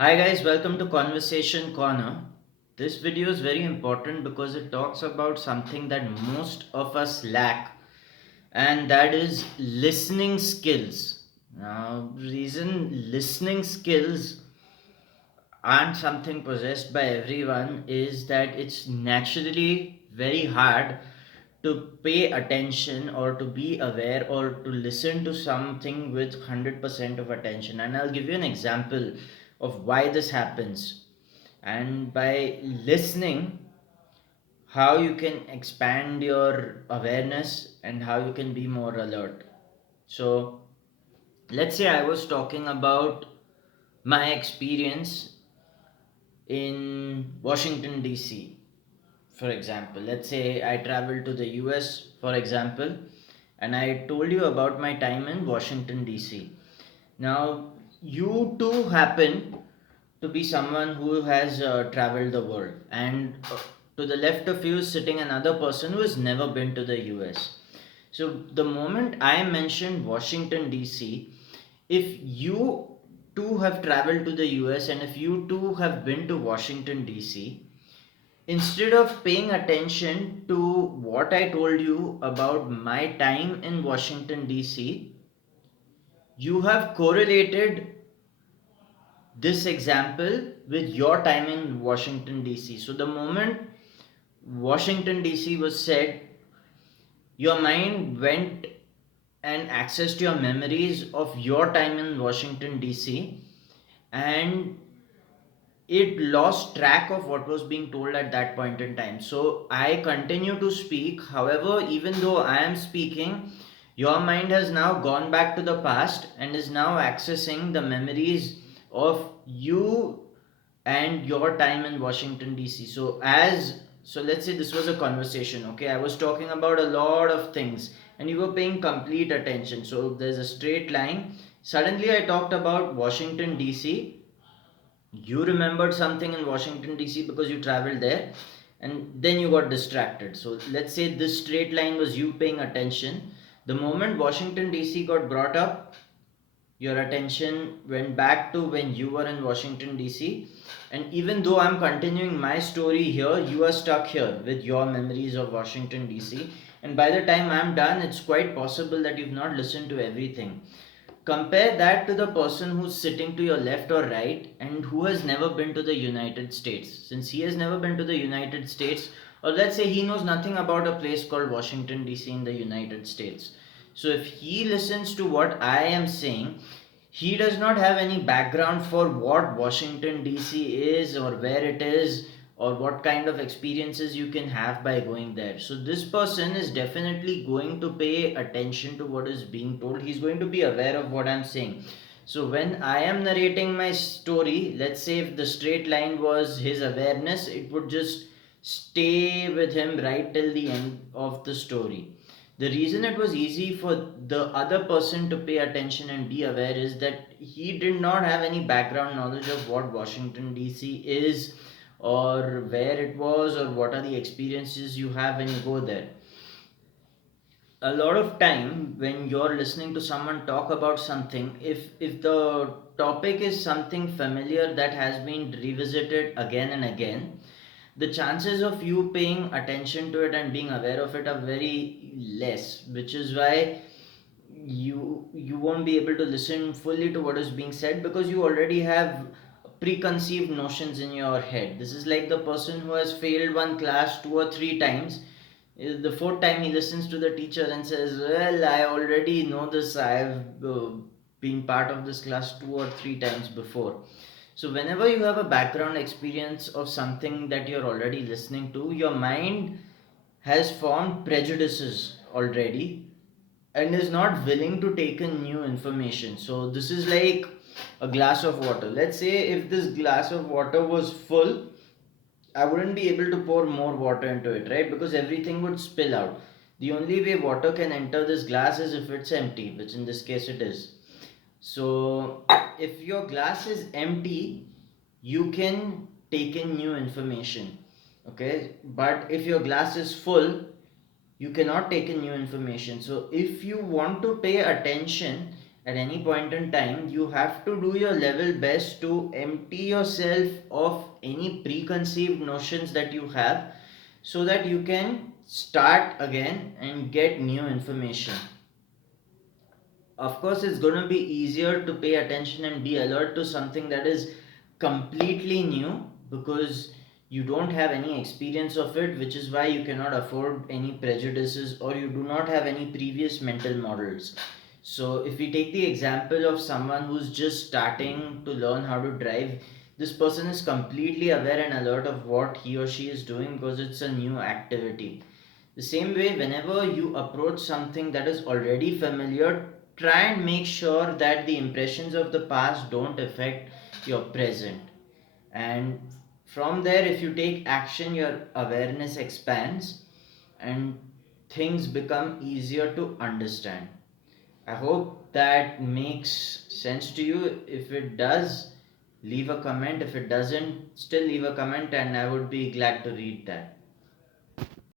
Hi guys, welcome to Conversation Corner. This video is very important because it talks about something that most of us lack, and that is listening skills. Now, reason listening skills aren't something possessed by everyone is that it's naturally very hard to pay attention or to be aware or to listen to something with 100% of attention. And I'll give you an example of why this happens. And by listening, how you can expand your awareness and how you can be more alert. So, let's say I was talking about my experience in Washington, D.C. For example, let's say I traveled to the US, for example, and I told you about my time in Washington, D.C. Now, you too happen to be someone who has traveled the world, and to the left of you is sitting another person who has never been to the US. So, the moment I mentioned Washington, D.C., if you too have traveled to the US and if you too have been to Washington, D.C., instead of paying attention to what I told you about my time in Washington, D.C., you have correlated this example with your time in Washington, D.C. So the moment Washington, D.C. was said, your mind went and accessed your memories of your time in Washington, D.C. and it lost track of what was being told at that point in time. So I continue to speak. However, even though I am speaking, your mind has now gone back to the past and is now accessing the memories of you and your time in Washington DC. So let's say this was a conversation, okay? I was talking about a lot of things and you were paying complete attention. So there's a straight line. Suddenly I talked about Washington DC, you remembered something in Washington DC because you traveled there and then you got distracted. So let's say this straight line was you paying attention. The moment Washington DC got brought up, your attention went back to when you were in Washington DC. And even though I'm continuing my story here, you are stuck here with your memories of Washington DC. And by the time I'm done, it's quite possible that you've not listened to everything. Compare that to the person who's sitting to your left or right and who has never been to the United States. Since he has never been to the United States, or let's say he knows nothing about a place called Washington DC in the United States. So if he listens to what I am saying, he does not have any background for what Washington DC is or where it is or what kind of experiences you can have by going there. So this person is definitely going to pay attention to what is being told. He's going to be aware of what I'm saying. So when I am narrating my story, let's say if the straight line was his awareness, it would just stay with him right till the end of the story. The reason it was easy for the other person to pay attention and be aware is that he did not have any background knowledge of what Washington DC is or where it was or what are the experiences you have when you go there. A lot of time when you're listening to someone talk about something, if the topic is something familiar that has been revisited again and again, the chances of you paying attention to it and being aware of it are very less, which is why you won't be able to listen fully to what is being said because you already have preconceived notions in your head. This is like the person who has failed one class two or three times. The fourth time he listens to the teacher and says, well, I already know this, I've been part of this class two or three times before. So whenever you have a background experience of something that you're already listening to, your mind has formed prejudices already and is not willing to take in new information. So this is like a glass of water. Let's say if this glass of water was full, I wouldn't be able to pour more water into it, right? Because everything would spill out. The only way water can enter this glass is if it's empty, which in this case it is. So if your glass is empty, you can take in new information. Okay, but if your glass is full, you cannot take in new information. So if you want to pay attention at any point in time, you have to do your level best to empty yourself of any preconceived notions that you have, so that you can start again and get new information. Of course, it's going to be easier to pay attention and be alert to something that is completely new, because you don't have any experience of it, which is why you cannot afford any prejudices, or you do not have any previous mental models. So if we take the example of someone who's just starting to learn how to drive, this person is completely aware and alert of what he or she is doing, because it's a new activity. The same way, whenever you approach something that is already familiar, try and make sure that the impressions of the past don't affect your present. And from there, if you take action, your awareness expands and things become easier to understand. I hope that makes sense to you. If it does, leave a comment. If it doesn't, still leave a comment, and I would be glad to read that.